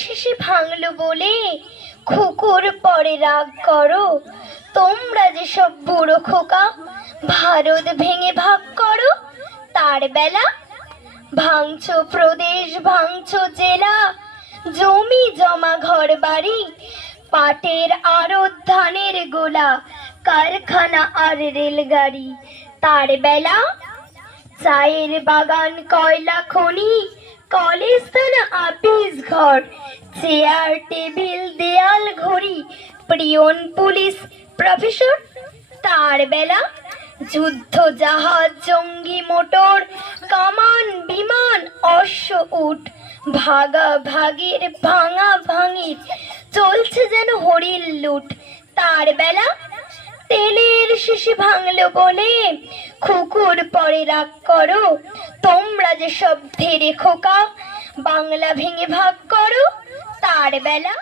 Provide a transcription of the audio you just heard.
শিশি ভাঙলো বলে খুকুর পরে রাগ করো। তোমরা যেসব বুড়ো খোকা ভারত ভেঙে ভাগ করো, তার বেলা ভাঙছো প্রদেশ, ভাঙছো জেলা, জমি জমা ঘর বাড়ি, পাটের আড়ত, ধানের গোলা, কারখানা আর রেলগাড়ি। তার বেলা চায়ের বাগান, কয়লা খনি, কলেজ, থানা, আপিস ঘর, চেয়ার টেবিল, দেয়াল ঘড়ি, পিয়ন, পুলিশ, প্রফেসর। তার বেলা যুদ্ধ জাহাজ, জঙ্গি মোটর, কামান, বিমান, অশ্ব, উট, ভাগা ভাগির, ভাঙা ভাঙির, চলছে যেন হরির লুট। তার বেলা তেলের শিশি ভাঙলো বলে খুকুর পরে রাগ করো। তোমরা যে সব ধেরে খোকা বাংলা ভেঙে ভাগ করো, তার বেলা